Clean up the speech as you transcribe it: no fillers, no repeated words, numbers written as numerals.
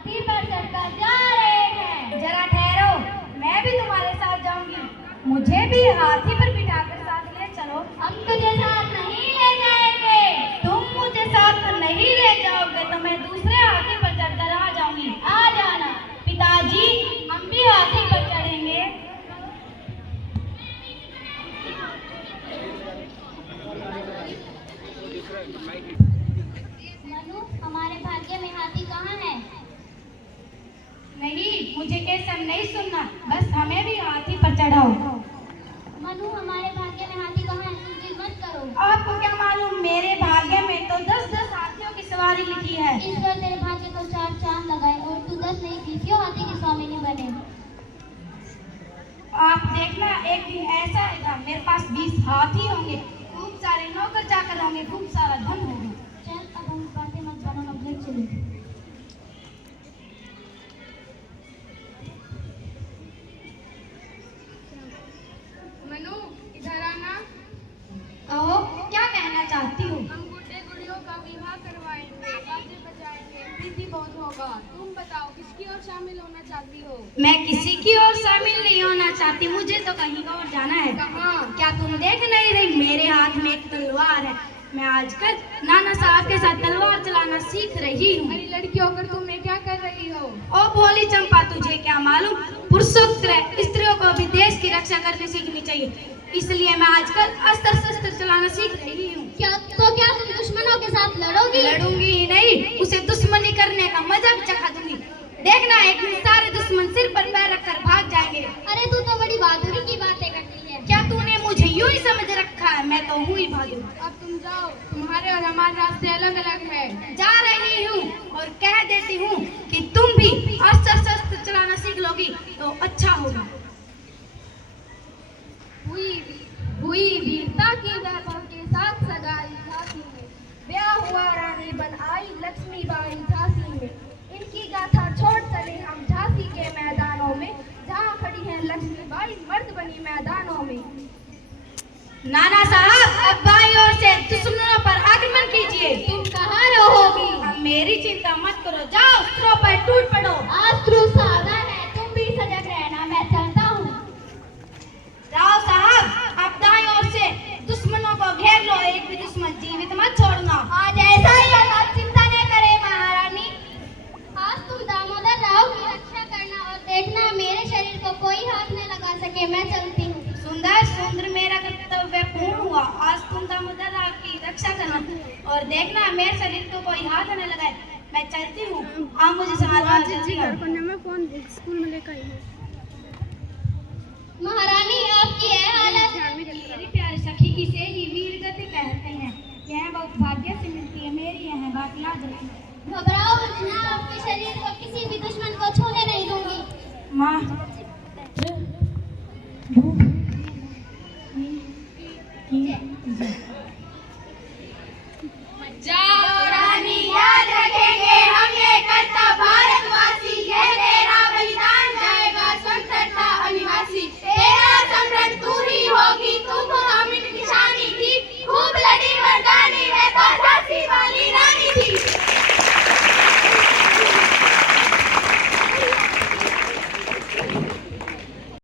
हाथी पर चढ़कर जा रहे हैं। जरा ठहरो, मैं भी तुम्हारे साथ जाऊंगी। मुझे भी हाथी पर बिठाकर साथ ले चलो। हम तुझे साथ नहीं ले जाएंगे। तुम मुझे साथ नहीं ले जाओगे तो मैं दूसरे हाथी पर चढ़कर आ जाऊंगी। आ जाना। पिताजी, हम भी हाथी पर चढ़ेंगे। मनु, हमारे भाग्य में हाथी कहाँ है? नहीं, मुझे कैसा नहीं सुनना, बस हमें भी हाथी पर चढ़ाओ। मनु, हमारे भाग्य में हाथी कहाँ है? तुम जिद मत करो। आपको क्या मालूम, मेरे भाग्य में तो 10-10 हाथियों की सवारी लिखी है। ईश्वर तेरे भाग्य को 4 चांद लगाए और तू 10 नहीं की, क्यों हाथी की स्वामिनी बने? आप देखना, एक दिन ऐसा आएगा मेरे पास 20 हाथी होंगे, खूब सारे नौकर चाकर होंगे, खूब सारा धन होगा। चल, अब हम बातें मत बनो, अब घर चलो। मनु, इधर आना। कहो, क्या कहना चाहती हो? हम गुड्डे गुड़ियों का विवाह करवाएंगे, बाजे बजाएंगे, प्रीति बहुत होगा। तुम बताओ, किसकी ओर शामिल होना चाहती हो? मैं किसी की ओर शामिल नहीं होना चाहती, मुझे तो कहीं और जाना है। कहाँ? क्या तुम देख नहीं रही, मेरे हाथ में एक तलवार है। मैं आजकल नाना साहब के साथ तलवार चलाना सीख रही हूँ। अरे लड़की होकर तुम ये क्या कर रही हो? ओ भोली चंपा, तुझे क्या मालूम, पुरुषोत्तर स्त्रियों को भी देश की रक्षा करनी सीखनी चाहिए, इसलिए मैं आजकल अस्त्र शस्त्र चलाना सीख रही हूँ। क्या तुम दुश्मनों के साथ लड़ोगी? लड़ूंगी ही नहीं, उसे दुश्मनी करने का मजा भी चखा दूंगी। देखना, एक दिन सारे दुश्मन सिर पर पैर रखकर भाग जाएंगे। अरे तू तो बड़ी बहादुरी की बातें करती है। क्या तूने मुझे यूं ही समझ रखा है? मैं तो हूँ ही बहादुर। अब तुम जाओ, तुम्हारे और हमारे रास्ते अलग अलग है। जा रही हूँ और कह देती हूँ कि तुम भी अस्त्र शस्त्र चलाना सीख लोगी तो अच्छा होगा। हुई वीरता की वैभव के साथ सगाई झांसी में, ब्याह हुआ रानी बन आई लक्ष्मीबाई झांसी में। इनकी गाथा छोड़ चले हम झांसी के मैदानों में, जहाँ खड़ी हैं लक्ष्मीबाई मर्द बनी मैदानों में। नाना साहब, अब बाईं ओर से दुश्मनों पर आक्रमण कीजिए। तुम कहाँ रहोगी? अब मेरी चिंता मत करो, जाओ अस्त्रों पर टूट पड़ो। अस्त्र सावधान है, तुम भी सजग रहना, मैं चलता हूँ। जाओ साहब, अब दाईं ओर से दुश्मनों को घेर लो, एक भी दुश्मन जीवित मत छोड़ना। आज ऐसा ही होगा, चिंता न करे महारानी। आज तुम दामोदर राव की रक्षा करना और देखना मेरे शरीर को कोई हाथ न लगा सके। मैं चलती हूँ। सुंदर सुंदर, मेरा कर्तव्य पूर्ण हुआ। आज तुम दामोदर राव की रक्षा करना और देखना मेरे शरीर को कोई हाथ न लगाए। मैं चलती हूँ, आप मुझे संभालना। स्कूल में लेकर आई हूँ। महारानी, आपकी है हालत। मेरी प्यारी सखी की से ही वीर गति कहते हैं, यह बहुत भाग्य से मिलती है, मेरी यह बात याद रखना। घबराओ मत, मैं आपके शरीर को किसी भी दुश्मन को छूने नहीं दूंगी। माँ,